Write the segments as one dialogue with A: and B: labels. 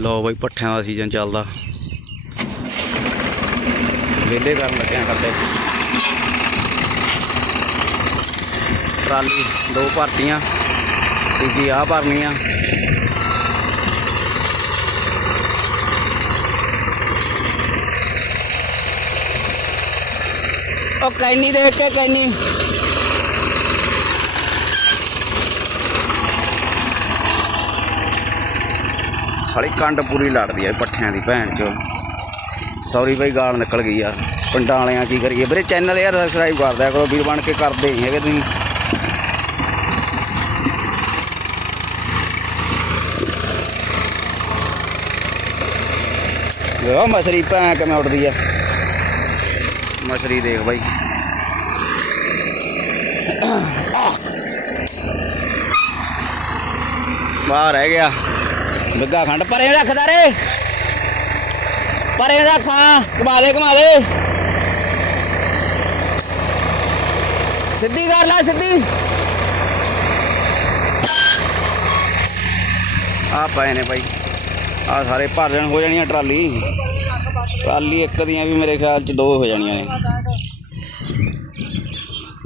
A: ਲਓ ਬਾਈ ਪੱਠਿਆਂ ਦਾ ਸੀਜ਼ਨ ਚੱਲਦਾ ਵਿਹਲੇ ਕਰਨ ਲੱਗਿਆ ਕਰਦੇ ਟਰਾਲੀ ਦੋ ਭਰਤੀਆਂ ਤੀਜੀ ਆ ਭਰਨੀ ਆ ਉਹ ਕੈਨੀ ਦੇਖ ਕੇ ਕੈਨੀ ਸਾਲੀ ਕੰਡ ਪੂਰੀ ਲੜਦੀ ਆ ਇਹ ਪੱਠਿਆਂ ਦੀ ਭੈਣ ਚੋ ਸੌਰੀ ਬਈ ਗਾਲ ਨਿਕਲ ਗਈ ਯਾਰ ਪਿੰਡਾਂ ਵਾਲਿਆਂ ਕੀ ਕਰੀਏ ਵੀਰੇ ਚੈਨਲ ਯਾਰ ਸਬਸਕ੍ਰਾਈਬ ਕਰ ਦਿਆ ਕਰੋ ਵੀਰ ਬਣ ਕੇ ਕਰਦੇ ਨਹੀਂ ਹੈਗੇ ਤੁਸੀਂ ਵੇਖੋ ਮਛਲੀ ਭੈਣ ਕਿਵੇਂ ਉੱਡਦੀ ਆ ਮਛਲੀ ਦੇਖ ਬਾਈ ਬਾਹਰ ਰਹਿ ਗਿਆ ਬਿੱਗਾ ਖੰਡ ਪਰੇ ਰੱਖਦਾ ਰੇ ਪਰੇ ਰੱਖਾਂ ਘੁਮਾ ਦੇ ਘੁਮਾ ਦੇ ਸਿੱਧੀ ਕਰ ਲੈ ਸਿੱਧੀ ਆ ਪਏ ਨੇ ਭਾਈ ਆ ਸਾਰੇ ਭਰ ਜਾਣ ਹੋ ਜਾਣੀਆਂ ਟਰਾਲੀ ਟਰਾਲੀ ਇੱਕ ਦੀਆਂ ਵੀ ਮੇਰੇ ਖਿਆਲ ਚ ਦੋ ਹੋ ਜਾਣੀਆਂ ਨੇ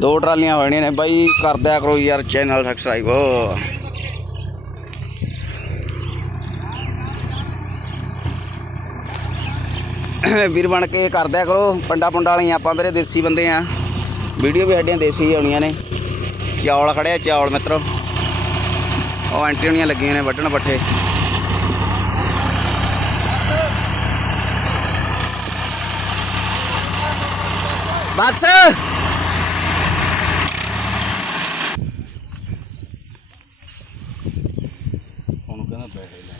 A: ਦੋ ਟਰਾਲੀਆਂ ਹੋ ਜਾਣੀਆਂ ਨੇ ਬਾਈ ਕਰ ਦਿਆ ਕਰੋ ਯਾਰ ਚੈਨਲ ਸਬਸਕ੍ਰਾਈਬ ਵੀਰ ਬਣ ਕੇ ਕਰ ਦਿਆ ਕਰੋ। ਪੰਡਾ ਪੁੰਡਾ ਵਾਲੀਆਂ ਆਪਾਂ ਮੇਰੇ ਦੇਸੀ ਬੰਦੇ ਆ। ਵੀਡੀਓ ਵੀ ਸਾਡੀਆਂ ਦੇਸੀ ਆਉਣੀਆਂ ਨੇ। ਚੌਲ ਖੜਿਆ ਚੌਲ ਮਿੱਤਰੋ। ਉਹ ਐਂਟੀ ਹੋਣੀਆਂ ਲੱਗੀਆਂ ਨੇ ਵੱਢਣ ਪੱਠੇ। ਬਸ! ਉਹਨੂੰ ਕਹਿੰਦਾ ਪੈਸੇ ਲੈ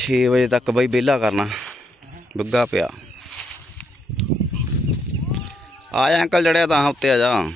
A: 6 ਵਜੇ ਤੱਕ ਬਈ ਵਿਹਲਾ ਕਰਨਾ। ਬੱਗਾ ਪਿਆ। ਆ ਜਾ ਅੰਕਲ ਜੜਿਆ ਤਾਂ ਉੱਤੇ ਆ ਜਾ।